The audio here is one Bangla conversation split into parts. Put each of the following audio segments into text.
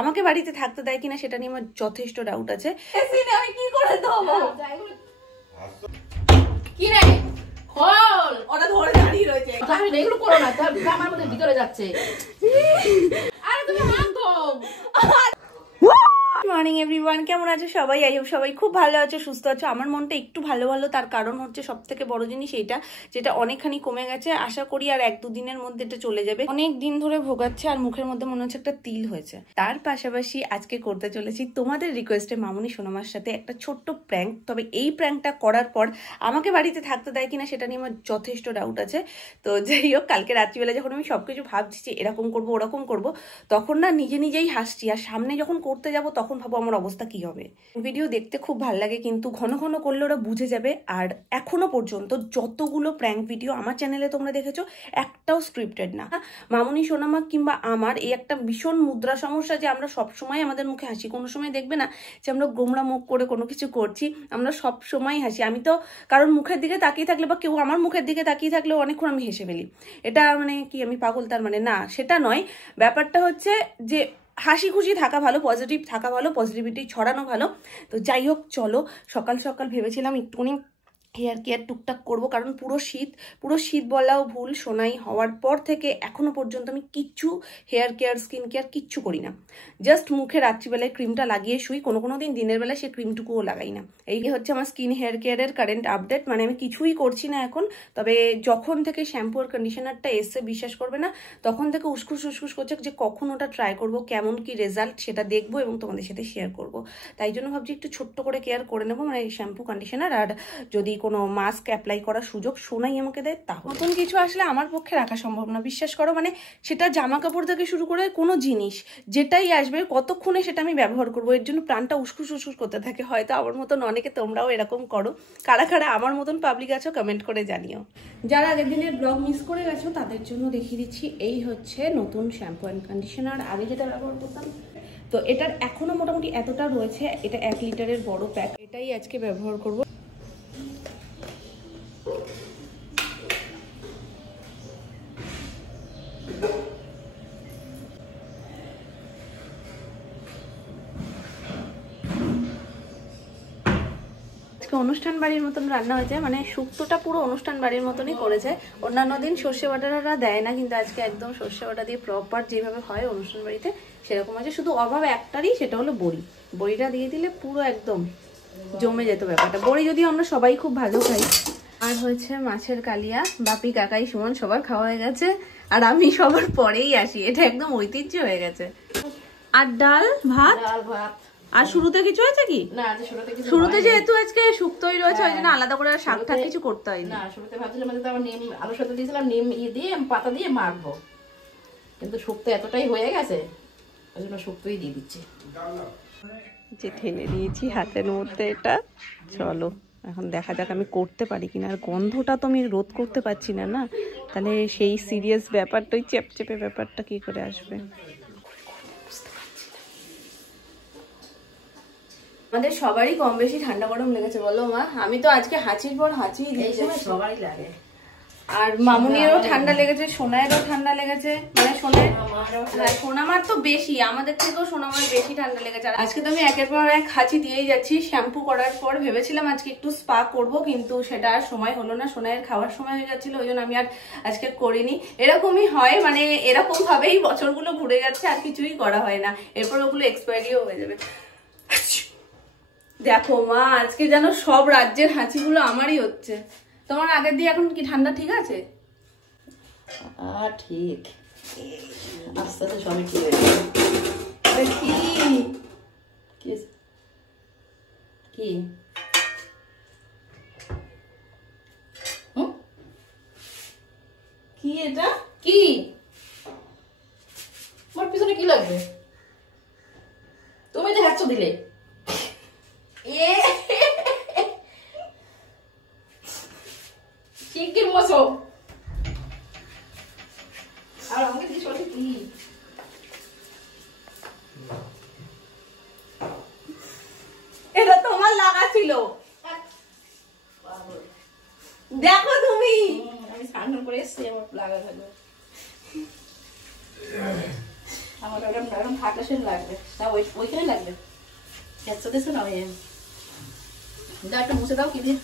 আমাকে বাড়িতে থাকতে দেয় কিনা সেটা নিয়ে আমার যথেষ্ট ডাউট আছে। আমি কি করে দেবো? কি রে খোল, ওটা ধরে দাঁড়িয়ে রয়েছে। আমি এগুলো করো না, তার আমার মধ্যে ভিতরে যাচ্ছে। আরে তুমি হাত দাও। মর্নিং এভরিওয়ান, কেমন আছো সবাই? আই হোপ সবাই খুব ভালো আছো, সুস্থ আছো। আমার মনটা একটু ভালো ভালো, তার কারণ হচ্ছে সব থেকে বড় জিনিস এইটা, যেটা অনেকখানি কমে গেছে। আশা করি আর 1-2 দিনের মধ্যে এটা চলে যাবে। অনেক দিন ধরে ভোগাচ্ছে আর মুখের মধ্যে মনে হচ্ছে একটা তিল হয়েছে। তার পাশাপাশি আজকে করতে চলেছি তোমাদের রিকোয়েস্টে মামুনি সোনামার সাথে একটা ছোট্ট প্র্যাঙ্ক। তবে এই প্র্যাঙ্কটা করার পর আমাকে বাড়িতে থাকতে দেয় কিনা সেটা নিয়ে আমার যথেষ্ট ডাউট আছে। তো যাই হোক, কালকে রাত্রিবেলা যখন আমি সবকিছু ভাবছি যে এরকম করবো ওরকম করবো, তখন না নিজে নিজেই হাসছি। আর সামনে যখন করতে যাবো তখন ভাবো আমার অবস্থা কি হবে। ভিডিও দেখতে খুব ভালো লাগে, কিন্তু ঘন ঘন করলে ওরা বুঝে যাবে। আর এখনো পর্যন্ত যতগুলো প্র্যাঙ্ক ভিডিও আমার চ্যানেলে তোমরা দেখেছো, একটাও স্ক্রিপ্টেড না। মামুনি সোনামা কিংবা আমার এই একটা ভীষণ মুদ্রা সমস্যা যে আমরা সবসময় আমাদের মুখে হাসি। কোনো সময় দেখবে না যে আমরা গোমড়া মুখ করে কোনো কিছু করছি, আমরা সব সময় হাসি। আমি তো কারোর মুখের দিকে তাকিয়ে থাকলে বা কেউ আমার মুখের দিকে তাকিয়ে থাকলেও অনেকক্ষণ আমি হেসে ফেলি। এটা মানে কি আমি পাগল তার মানে না, সেটা নয়। ব্যাপারটা হচ্ছে যে হাসি খুশি থাকা ভালো, পজিটিভ থাকা ভালো, পজিটিভিটি ছড়ানো ভালো। তো যাই হোক, চলো। সকাল সকাল ভেবেছিলাম একটুখানি হেয়ার কেয়ার টুকটাক করবো, কারণ পুরো শীত বলাও ভুল। সোনাই হওয়ার পর থেকে এখনো পর্যন্ত আমি কিচ্ছু হেয়ার কেয়ার স্কিন কেয়ার কিচ্ছু করি না। জাস্ট মুখে রাত্রিবেলায় ক্রিমটা লাগিয়ে শুই, কোনো দিন দিনের বেলা সে ক্রিমটুকুও লাগাই না। এই হচ্ছে আমার স্কিন হেয়ার কেয়ারের কারেন্ট আপডেট। মানে আমি কিছুই করছি না এখন। তবে যখন থেকে শ্যাম্পু আর কন্ডিশনারটা এসে, বিশ্বাস করবে না, তখন থেকে উস্কুস করছে যে কখন ওটা ট্রাই করব, কেমন কি রেজাল্ট সেটা দেখবো এবং তোমাদের সাথে শেয়ার করব। তাই জন্য ভাবছি একটু ছোট্ট করে কেয়ার করে নেবো, মানে শ্যাম্পু কন্ডিশনার। আর যদি কোনো মাস্ক অ্যাপ্লাই করার সুযোগ সোনাই আমাকে দেয়, তা নতুন কিছু আসলে আমার পক্ষে রাখা সম্ভব না, বিশ্বাস করো। মানে সেটা জামা কাপড় থেকে শুরু করে কোনো জিনিস যেটাই আসবে কতক্ষণে সেটা আমি ব্যবহার করবো, এর জন্য প্রাণটা উস্কুস করতে থাকে। হয়তো আমার মতন অনেকে তোমরাও এরকম করো। কারা কারা আমার মতন পাবলিক আছো কমেন্ট করে জানিও। যারা আগের দিনের ব্লগ মিস করে গেছো তাদের জন্য দেখিয়ে দিচ্ছি, এই হচ্ছে নতুন শ্যাম্পু অ্যান্ড কন্ডিশনার। আগে যেটা ব্যবহার করতাম, তো এটার এখনো মোটামুটি এতটা রয়েছে। এটা 1 লিটারের বড় প্যাক, এটাই আজকে ব্যবহার করবো। অনুষ্ঠান বাড়ির মতন রান্না হয়েছে, মানে শুক্তোটা পুরো অনুষ্ঠান বাড়ির মতনই করেছে। অন্যান্য দিন সর্ষে বাটারা দেয় না, কিন্তু আজকে একদম সর্ষে বাটা দিয়ে প্রপার যেভাবে হয় অনুষ্ঠান বাড়িতে সেরকম আছে। শুধু অভাব একটারই, সেটা হলো বড়িটা দিয়ে দিলে পুরো একদম জমে যেত ব্যাপারটা। বড়ি যদিও আমরা সবাই খুব ভালো খাই। আর হয়েছে মাছের কালিয়া, বাপি কাকাই সুমন সবার খাওয়া হয়ে গেছে, আর আমি সবার পরেই আসি। এটা একদম ঐতিহ্য হয়ে গেছে। আর ডাল ভাত। আর শুরুতে কিছু আছে কি? না, শুরুতে যেহেতু আজকে শুক্তোই রয়েছে, ওই জন্য আলাদা করে শাক টাক কিছু করতে হয়নি। না, শুরুতে ভাবছিলাম যে আবার নিম আলু সাথে দিয়েছিলাম, নিম দিয়ে পাতা দিয়ে মাখবো, কিন্তু শুক্তো এতটাই হয়ে গেছে ওই জন্য শুক্তোই দিয়ে দিচ্ছি। যে ঠেলে দিয়েছি হাতের মধ্যে এটা। চলো এখন দেখা যাক আমি করতে পারি কিনা। আর গন্ধটা তো আমি রোধ করতে পারছি না, না তাহলে সেই সিরিয়াস ব্যাপারটা, ওই চেপচেপে ব্যাপারটা কি করে আসবে। আমাদের সবারই কম বেশি ঠান্ডা গরম লেগেছে, বলো মা? আমি তো আজকে হাঁচির পর হাঁচি দিয়েছি, সবারই লাগে। আর মামুনিরও ঠান্ডা লেগেছে, সোনায়েরও ঠান্ডা লেগেছে। মানে সোনামার তো বেশি, আমাদের থেকেও সোনামার বেশি ঠান্ডা লেগেছে। আর আজকে তো আমি একের পর এক হাঁচি দিয়েই যাচ্ছি। শ্যাম্পু করার পর ভেবেছিলাম আজকে একটু স্পা করব, কিন্তু সেটা আর সময় হলো না। সোনায়ের খাওয়ার সময় হয়ে যাচ্ছিল, ওই জন্য আমি আর আজকে করিনি। এরকমই হয়, মানে এরকম ভাবেই বছরগুলো ঘুরে যাচ্ছে, আর কিছুই করা হয় না। এরপর ওগুলো এক্সপায়ারিও হয়ে যাবে। দেখো মা, আজকে যেন সব রাজ্যের হাঁচিগুলো আমারই হচ্ছে। তোমার আগের দিয়ে এখন কি ঠান্ডা ঠিক আছে? ঠিক, আস্তে আস্তে সবই ঠিক কি কি এটা কি? তোমার পিছনে কি লাগবে? তুমি যে হাঁচো দিলে চিকেন মশো। আর আমাকে জিজ্ঞেস করছে কি এটা তোমার লাগা ছিল, দেখো তুমি। আমি স্নান করে এসছি, আমার লাগা থাকবে। আমার এরকম হাতে সেন লাগবে না, ওইখানে লাগবে। একসাথে না ওই যা একটা মুছে দাও কি দিয়ে।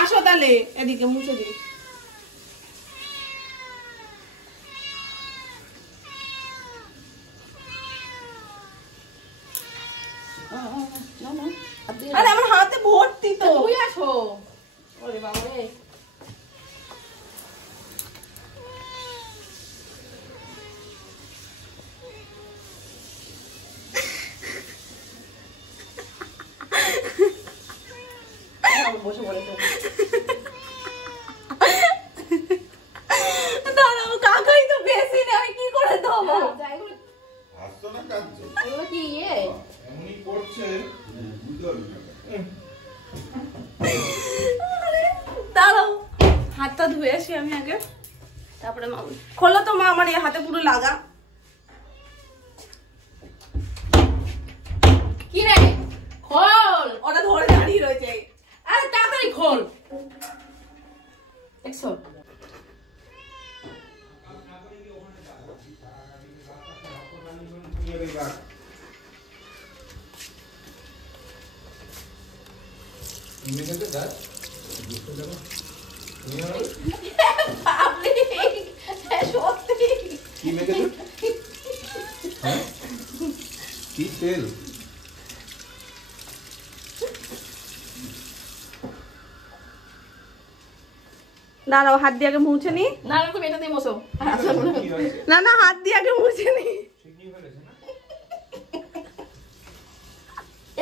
আসো তাহলে এদিকে মুছে দিই। আরে আমার হাতে ভর্তি তো। তুই আসো। ওরে বাবা রে, বসে পড়েছে। দাঁড়াও, কাকাই তো বেশি না, আমি কি করে দেবো? এগুলো কি ইয়ে? দাঁড়াও, হাতটা ধুয়ে আসি আমি আগে, তারপরে মা। খোলো তো মা, আমার এই হাতে পুরো লাগা। কি রে? খোল। ওটা ধরে দাঁড়িয়ে রয়েছে। আরে তাড়াতাড়ি খোল। দেখছো? কি তেল? দাঁড়াও, হাত দিয়ে আগে মুছে নি। না না, তুমি এটা দিয়ে বসো। না না, হাত দিয়ে আগে মুছে নি।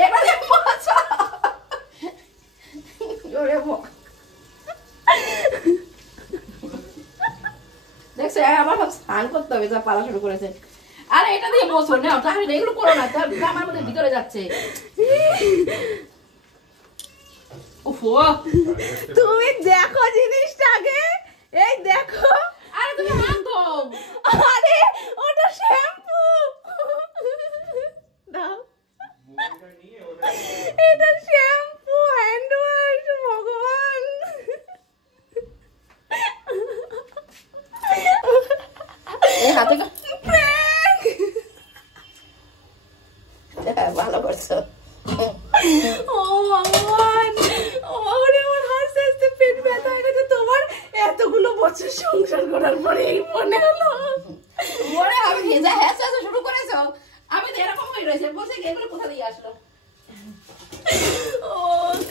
এবার বসো। ওরে বাবা। দেখছো আবার সব স্নান করতে হবে, যা পালা শুরু করেছে। আরে এটা দিয়ে বসো না, তাহলে এগুলো করো না, তার আমার মধ্যে ভিতরে যাচ্ছে। ওফো, তুমি দেখো জিনিসটা আগে, এই দেখো। আরে তুমি হাত ধোও। আরে ওটা শ্যাম্পু। দাও, এটা শ্যাম্পু, হ্যান্ড ওয়াশ। ভগবান, এই হাতে prank! ভালো করছো। ও ভগবান, ওরে আমার হাসতে হাসতে পেট ব্যথা হয়ে গেছে। তোমার এতগুলো বছর সংসার করার পরে এই মনে হলো? ওরে আমি ভেজা হ্যাঁ শুরু করেছো, আমি তো এরকম হয়ে রয়েছে, বলছে এগুলো কোথা দিয়ে আসলো। ও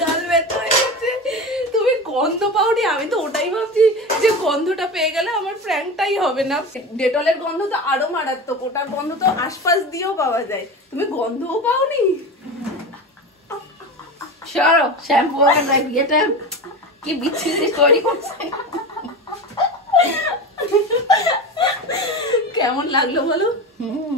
গাল ব্যথা হয়ে গেছে। তুমি গন্ধ পাওনি, আমি তো ওটাই ভাবছি যে গন্ধটা পেয়ে গেলে আমার প্র্যাঙ্কটাই হবে না। ডেটলের গন্ধ তো আরো মারাত্মক, ওটার গন্ধ তো আশপাশ দিয়েও পাওয়া যায়। তুমি গন্ধও পাওনি? সরো, শ্যাম্পু আর এটা কি বিচ্ছিরি তৈরি করছে। কেমন লাগলো বলো?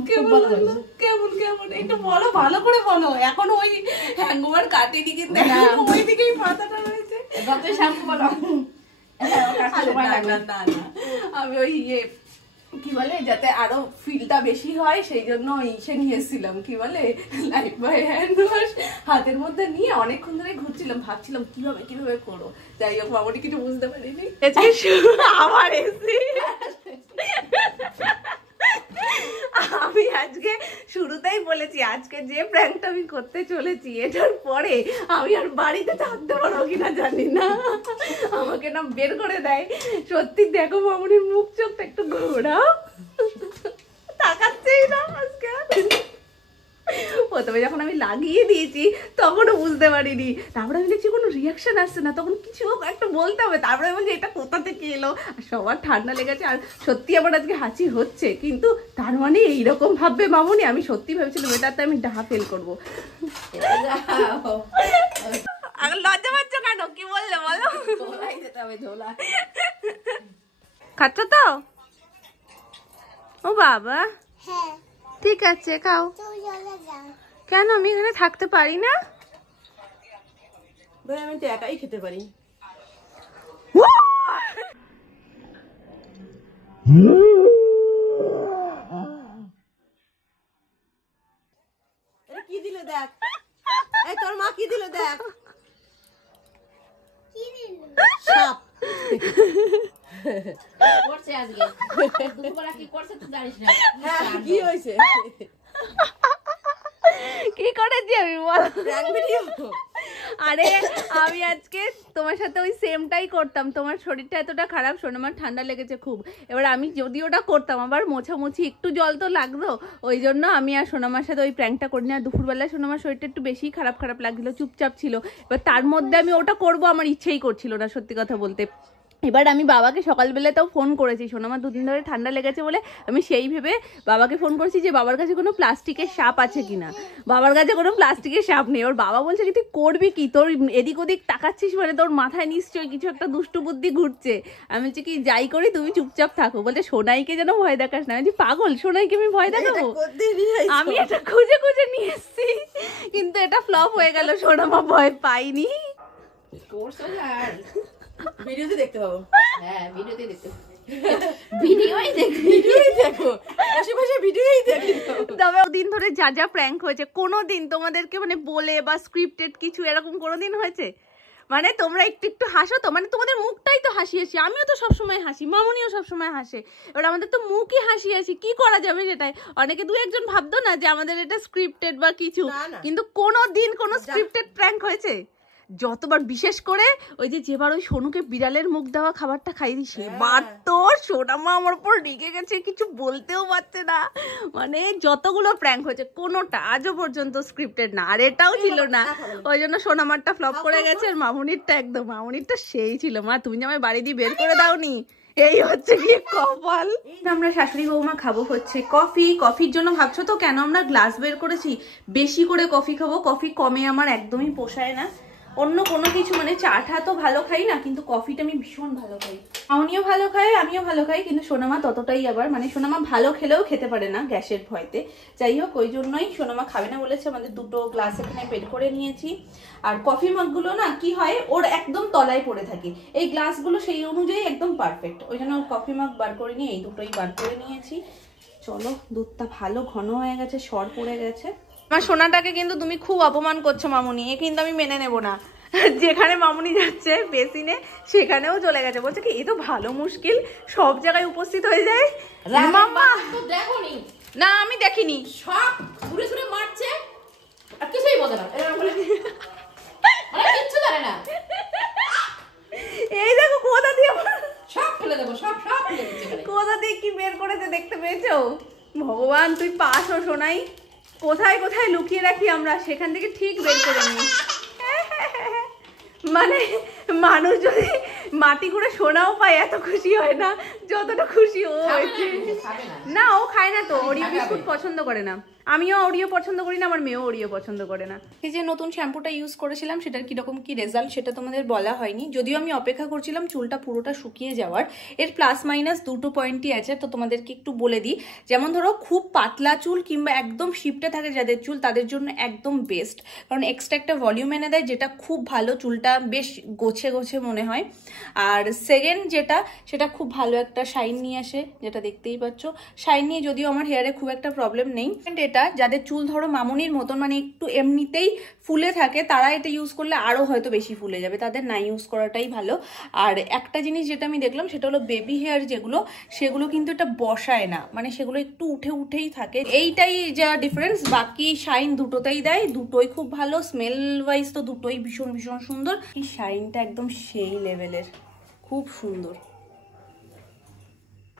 কেমন ভালো লাগলো? কেমন কেমন একটু বলো, ভালো করে বলো। এখন ওই হ্যাঙ্গওভার কাটেনি, কিন্তু এখন ওই দিকেই মাথাটা রয়েছে। যতই শ্যাম্পু বলো, সময় লাগবে। না না, আমি ওই কি বলে, যাতে আরো ফিলটা বেশি হয় সেই জন্য ইসে নিয়ে এসেছিলাম, কি বলে, লাইফ বয় হ্যান্ড ওয়াশ হাতের মধ্যে নিয়ে অনেকক্ষণ ধরে ঘুরছিলাম, ভাবছিলাম কিভাবে কিভাবে করো। যাই হোক, মামনি কিছু বুঝতে পারিনি। আবার এসি, আমি আজকে শুরুতেই বলেছি আজকে যে প্র্যাঙ্কটা আমি করতে চলেছি, এটার পরে আমি আর বাড়িতে থাকতে পারবো কিনা জানি না, আমাকে না বের করে দেয়। সত্যি দেখো মামনির মুখ চোখটা একটু ঘোরাও, তাকাচ্ছেই না আজকে। প্রথমে যখন আমি লাগিয়ে দিয়েছি তখনও বুঝতে পারিনি, তারপরে আমি দেখছি কোনো রিয়াকশন আসছে না, তখন কিছু একটা বলতে হবে। তারপরে বলছি এটা কোথা থেকে এলো, আর সবার ঠান্ডা লেগেছে। আর সত্যি আমার আজকে হাঁচি হচ্ছে, কিন্তু তার মানে এইরকম ভাববে মামনি, আমি সত্যি ভেবেছিলাম এটাতে আমি ডাহা ফেল করবো। লজ্জা পাচ্ছ কেন? কি বললে বলো? খাচ্ছ তো? ও বাবা, ঠিক আছে খাও। কেন আমি এখানে থাকতে পারি না? আমি তো একাই খেতে পারি। কি দিল দেখ, এই তোর মা কি দিল দেখ, সাপ। করছে আজকে দুপুরবেলা কি করছে তুই জানিস না। কি হয়েছে? কি করেছি আমি বল? Prank video. আরে আমি আজকে তোমার সাথে ওই সেমটাই করতাম, তোমার শরীরটা এতটা খারাপ, সোনামার ঠান্ডা লেগেছে খুব, এবার আমি যদি ওটা করতাম আবার মোছামুছি একটু জল তো লাগতো, ওই জন্য আমি আর সোনামার সাথে ওই প্র্যাঙ্কটা করি না। দুপুরবেলায় সোনামার শরীরটা একটু বেশি খারাপ খারাপ লাগছিল, চুপচাপ ছিল, এবার তার মধ্যে আমি ওটা করব আমার ইচ্ছেই করছিল না সত্যি কথা বলতে। এবার আমি বাবাকে সকালবেলাতেও ফোন করেছি, সোনামার 2 দিন ধরে ঠান্ডা লেগেছে বলে আমি সেই ভেবে বাবাকে ফোন করেছি যে বাবার কাছে কোনো প্লাস্টিকের সাপ আছে কিনা। বাবার কাছে কোনো প্লাস্টিকের সাপ নেই। ওর বাবা বলছে কি তুই করবি কি, তোর এদিক ওদিক তাকাচ্ছিস মানে তোর মাথায় নিশ্চয়ই কিছু একটা দুষ্টু বুদ্ধি ঘুরছে। আমি বলছি কি যাই করি তুমি চুপচাপ থাকো, বলতে সোনাইকে যেন ভয় দেখাস না। আমি বলছি পাগল, সোনাইকে আমি ভয় দেখাবো? আমি এটা খুঁজে খুঁজে নিয়ে এসেছি, কিন্তু এটা ফ্লপ হয়ে গেল, সোনামা ভয় পাইনি। করছো আর ভিডিওতে দেখতে পাবো। হ্যাঁ ভিডিওতে দেখতে ভিডিওই দেখো, আশেপাশে ভিডিওই দেখি। তবে ওদিন ধরে যা যা প্র্যাঙ্ক হয়েছে কোনোদিন তোমাদেরকে মানে বলে বা স্ক্রিপ্টেড কিছু এরকম কোনোদিন হয়েছে? মানে তোমরা একটু একটু হাসো তো, মানে তোমাদের মুখটাই তো হাসি হাসি, আমিও তো সবসময় হাসি, মামুনিও সবসময় হাসে, এবার আমাদের তো মুখই হাসি হাসি, কি করা যাবে সেটাই। অনেকে 2-1 ভাবতো না যে আমাদের এটা স্ক্রিপ্টেড বা কিছু, কিন্তু কোনোদিন কোনো স্ক্রিপ্টেড প্র্যাঙ্ক হয়েছে? যতবার, বিশেষ করে ওই যে যেবার ওই সোনুকে বিড়ালের মুখ দেওয়া খাবারটা খাই দিই, সেবার তো সোনামা আমার উপর রেগে গেছে, কিছু বলতেও পারছে না। মানে যতগুলো প্র্যাঙ্ক হয়েছে কোনোটা আজও পর্যন্ত স্ক্রিপ্টেড না, আর এটাও ছিল না, ওই জন্য সোনামারটা ফ্লপ করে গেছে, আর মামুনিরটা একদম, মামুনিরটা সেই ছিল। মা তুমি যে আমায় বাড়ি দিয়ে বের করে দাওনি, এই হচ্ছে কি কপাল। আমরা শাশুড়ি বৌমা খাবো হচ্ছে কফি। কফির জন্য ভাবছো তো কেন আমরা গ্লাস বের করেছি, বেশি করে কফি খাবো, কফি কমে আমার একদমই পোষায় না। অন্য কোনো কিছু মানে চা টা তো ভালো খাই না, কিন্তু কফিটা আমি ভীষণ ভালো খাই, আমিও ভালো খাই, আমিও ভালো খাই, কিন্তু সোনামা ততটাই, আবার মানে সোনামা ভালো খেলেও খেতে পারে না গ্যাসের ভয়তে। যাই হোক ওই জন্যই সোনামা খাবে না বলেছে, আমাদের 2টো গ্লাস এখানে বের করে নিয়েছি। আর কফি মগগুলো না কি হয় ওর একদম তলায় পড়ে থাকে, এই গ্লাসগুলো সেই অনুযায়ী একদম পারফেক্ট, ওই জন্য কফি মগ বার করে নিয়ে এই দুটোই বার করে নিয়েছি। চলো, দুধটা ভালো ঘন হয়ে গেছে, সর পড়ে গেছে। আমার সোনাটাকে কিন্তু তুমি খুব অপমান করছো মামুনি, এ কিন্তু আমি মেনে নেব না। যেখানে মামুনি যাচ্ছে বেসিনে সেখানেও চলে গেছে, বলছে কি এ তো ভালো মুশকিল, সব জায়গায় উপস্থিত হয়ে যায়। মাম্মা দেখোনি না, আমি দেখিনি, সব ঘুরে ঘুরে মারছে আর কিছুই বোঝে না, কিচ্ছু জানে না। এই দেখো কোথা দিয়ে সব ফেলে দেবো, সব ফেলে দিচ্ছে, কোথা দিয়ে কি বের করেছে দেখতে পেয়েছো? ভগবান তুই পাস ও সোনাই, কোথায় কোথায় লুকিয়ে রাখি আমরা, সেখান থেকে ঠিক বের করে নিই। মানে মানুষ যদি মাটি ঘুরে সোনাও পায় এত খুশি হয় না যতটা খুশি ও হয়েছে। না ও খায় না তো, ওরিও বিস্কুট পছন্দ করে না, আমিও ওরিও পছন্দ করি না, আমার মেয়েও ওরিও পছন্দ করে না। এই যে নতুন শ্যাম্পুটা ইউজ করেছিলাম সেটার কিরকম কি রেজাল্ট সেটা তোমাদের বলা হয়নি, যদিও আমি অপেক্ষা করছিলাম চুলটা পুরোটা শুকিয়ে যাওয়ার। এর প্লাস মাইনাস 2টো পয়েন্টই আছে, তো তোমাদেরকে একটু বলে দিই। যেমন ধরো খুব পাতলা চুল কিংবা একদম শিপটে থাকে যাদের চুল, তাদের জন্য একদম বেস্ট, কারণ এক্সট্রা একটা ভলিউম এনে দেয়, যেটা খুব ভালো, চুলটা বেশ গোছে গোছে মনে হয়। আর সেকেন্ড যেটা, সেটা খুব ভালো একটা শাইন নিয়ে আসে, যেটা দেখতেই পাচ্ছ। শাইন নিয়ে যদিও আমার হেয়ারে খুব একটা প্রবলেম নেই। এটা যাদের চুল ধরো মামুনির মতন মানে একটু এমনিতেই ফুলে থাকে, তারা এটা ইউজ করলে আরো হয়তো বেশি ফুলে যাবে, তাদের না ইউজ করাটাই ভালো। আর একটা জিনিস যেটা আমি দেখলাম সেটা হলো বেবি হেয়ার যেগুলো, সেগুলো কিন্তু এটা বসায় না, মানে সেগুলো একটু উঠেই থাকে, এইটাই যা ডিফারেন্স। বাকি শাইন দুটোতেই দেয়, দুটোই খুব ভালো, স্মেল ওয়াইজ তো দুটোই ভীষণ ভীষণ সুন্দর। এই শাইনটা একদম সেই লেভেলের, খুব সুন্দর।